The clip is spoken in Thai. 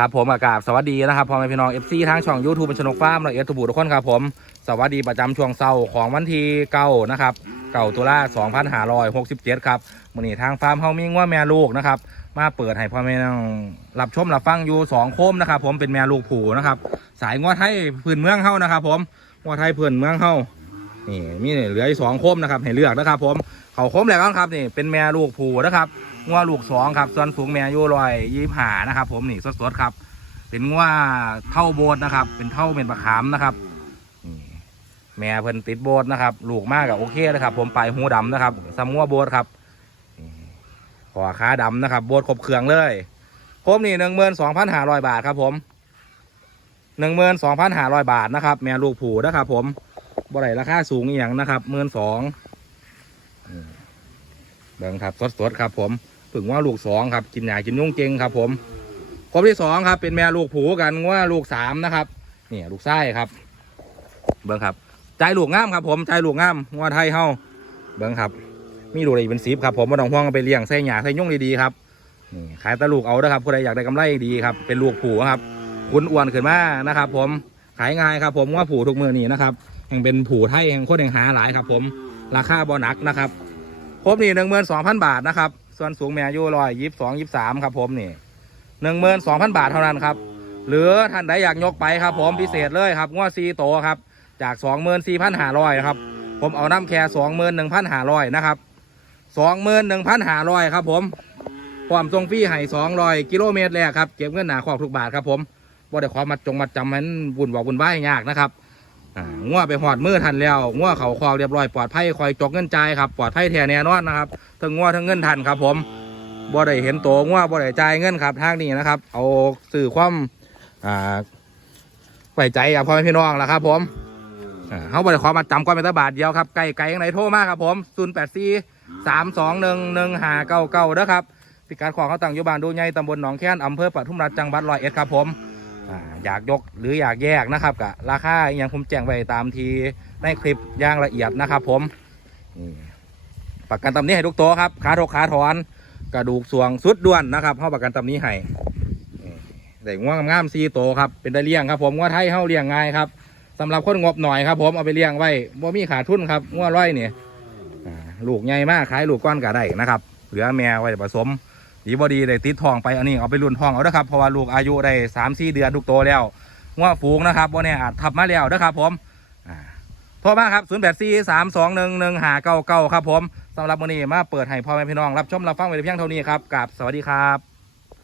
ครับผมอากาศสวัสดีนะครับพ่อแม่พี่น้อง FC ทางช่อง YouTube เป็นชนกฟ้าร์มและเอสตูบูทุกคนครับผมสวัสดีประจำช่วงเศร้าของวันที่เก้านะครับเก่าตุลา2567ครับมื้อนี้ทางฟาร์มเฮามีง้วแม่ลูกนะครับมาเปิดให้พ่อแม่น้องรับชมรับฟังอยู่สองโคมนะครับผมเป็นแม่ลูกผูนะครับสายง้วไทยพื้นเมืองเฮานะครับผมง้วไทยพื้นเมืองเฮานี่มีเหลืออีกสองโคมนะครับให้เลือกนะครับผมเขาโคมแหลกกันครับนี่เป็นแม่ลูกผูนะครับ ง้วลูกสองครับส่วนสูงแม่อยู่ร้อยยี่ห้านะครับ ผมนี่สดๆครับ เป็นง้วเท่าโบสนะครับ เป็นเท่าเป็นปลาขามนะครับแม่เพิ่นติดโบสนะครับ ลูกมากกับโอเคนะครับ ผมไปหูดำนะครับซัมง้วโบสครับขอขาดำนะครับ โบสครบเครื่องเลยครบนี่หนึ่งหมื่นสองพันห้าร้อยบาทครับผมหนึ่งหมื่นสองพันห้าร้อยบาทนะครับ แม่ลูกผูนะครับ ผมบ่ได้ราคาสูงอย่างนะครับหมื่นสองเบิ่งครับสดๆครับผม ถึงว่าลูกสองครับกินหยากินยุ่งเจงครับ ผมครบที่สองครับ เป็นแม่ลูกผูกันว่าลูกสามนะครับนี่ลูกไส้ครับ เบิ้งครับใจลูกงามครับ ผมใจลูกงามว่าไทยเฮาเบิ้งครับ มีลูกอะไรเป็นสีครับ ผมมาต้องห่วงไปเลี้ยงใส่หยาใส่ยุ่งดีๆครับนี่ขายตะลูกเอาเด้ครับผู้ใดอยากได้กำไรดีครับ เป็นลูกผูครับคุณอ้วนขึ้นมานะครับ ผมขายง่ายครับ ผมว่าผูทุกมือนี่นะครับแห่งเป็นผูไทยแห่งโคตรแห่งหาหลายครับ ผมราคาบ่หนักนะครับครบนี่หนึ่งหมื่นสองพันบาทนะครับ ส่วนสูงแม่อายุร้อยยี่สิบสองยี่สิบสามครับผมนี่หนึ่งหมื่นสองพันบาทเท่านั้นครับหรือท่านใดอยากยกไปครับ ผมพิเศษเลยครับงวดซีโตครับจากสองหมื่นสี่พันห้าร้อยครับผมเอาน้ำแค่สองหมื่นหนึ่งพันห้าร้อยนะครับสองหมื่นหนึ่งพันห้าร้อยครับผมความทรงฟรีให้สองร้อยกิโลเมตรแรกครับเก็บเงินหนาขอบทุกบาทครับผมบ่ได้ความมัดจงมัดจำมันวุ่นวายวุ่นวายยากนะครับ อ่างัวไปหอดมือทันแล้วงัวเขาคอเรียบร้อยปลอดภัยคอยจกเงินจ่ายครับปลอดภัยแท้แน่นอนนะครับทั้งงัวทั้งเงินทันครับผมบ่ได้เห็นโตงัวบ่ได้จ่ายเงินครับทางนี้นะครับ เอาสื่อความอ่าไว้ใจกับพ่อแม่พี่น้องแล้วครับ ผมเขาบ่ได้ขอมาจำก้อนเป็นตาบาทเดียวครับไก่ไก่ยังไหนโทรมากครับผม0 8 4 3 2 1 1 5 9 9นะครับพิการของเขาตั้งอยู่บ้านดูใหญ่ตำบลหนองแค้นอำเภอปทุมราชจังหวัดร้อยเอ็ดครับผม อ่าอยากยกหรืออยากแยกนะครับกับราคาอหยังผมแจ้งไว้ตามทีในคลิปอย่างละเอียดนะครับ ผมนี่ประกันตำนี้ให้ทุกตัวครับขาทกขาถอน กระดูกสวงสุดด้วนนะครับเข้าประกันตำนี้ให้ได้ง่วงงามซีโตครับเป็นได้เลี้ยงครับ ผมง่วไทยเข้าเลี้ยงง่ายครับสำหรับคนงบหน่อยครับ ผมเอาไปเลี้ยงไว้บ่มีขาดทุนครับง่วร้อยเนี่ยลูกใหญ่มากขายลูกก้อนก็ได้นะครับ เหลือแม่ไว้ผสม ดีบอดีได้ติดทองไปอันนี้เอาไปรุ่นทองเอาเด้อครับเพราะว่าลูกอายุได้สามสี่เดือนทุกโตแล้วง่วฝูงนะครับว่าเนี่ยอาจทับมาแล้วนะครับผมโทรมาครับศูนย์แปดสี่สามสองหนึ่งหนึ่งหาเก้าเก้าครับผมสำหรับวันนี้มาเปิดให้พ่อแม่พี่น้องรับชมรับฟังไว้เพียงเท่านี้ครับกับสวัสดีครับ